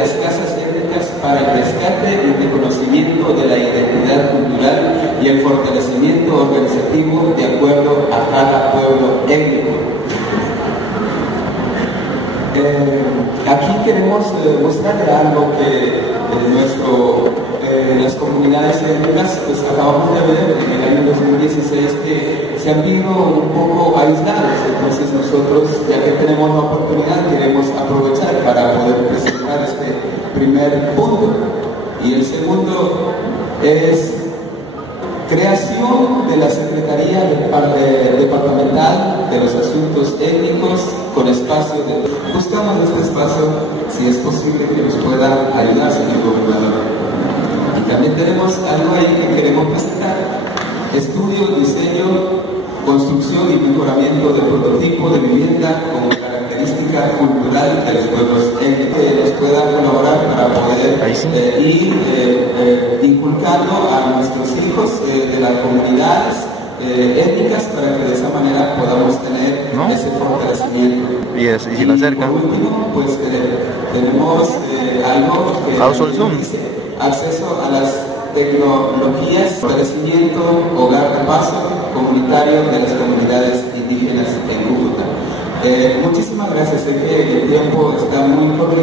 las casas étnicas para el rescate y reconocimiento de la identidad cultural y el fortalecimiento organizativo de acuerdo a cada pueblo étnico. Aquí queremos mostrarle algo que las comunidades étnicas pues, acabamos de ver en el año 2016 que se han visto un poco aisladas. Entonces nosotros, ya que tenemos la oportunidad, queremos aprovechar para poder presentar este primer punto. Y el segundo es creación de la Secretaría Departamental de los Asuntos Étnicos con espacio de... Buscamos este espacio, si es posible, que nos pueda ayudar, señor gobernador. Y también tenemos algo ahí que queremos presentar: estudio, diseño, construcción y mejoramiento de prototipo de vivienda con característica cultural de los pueblos étnicos, que nos pueda colaborar para poder ir inculcando a nuestros hijos de las comunidades étnicas para que de esa manera podamos tener ese fortalecimiento. Y si lo acercan. Por último, pues tenemos algo que dice acceso a las tecnologías, fortalecimiento, hogar de paso comunitario de las comunidades indígenas en Cúcuta. Muchísimas gracias, sé que el tiempo está muy corto.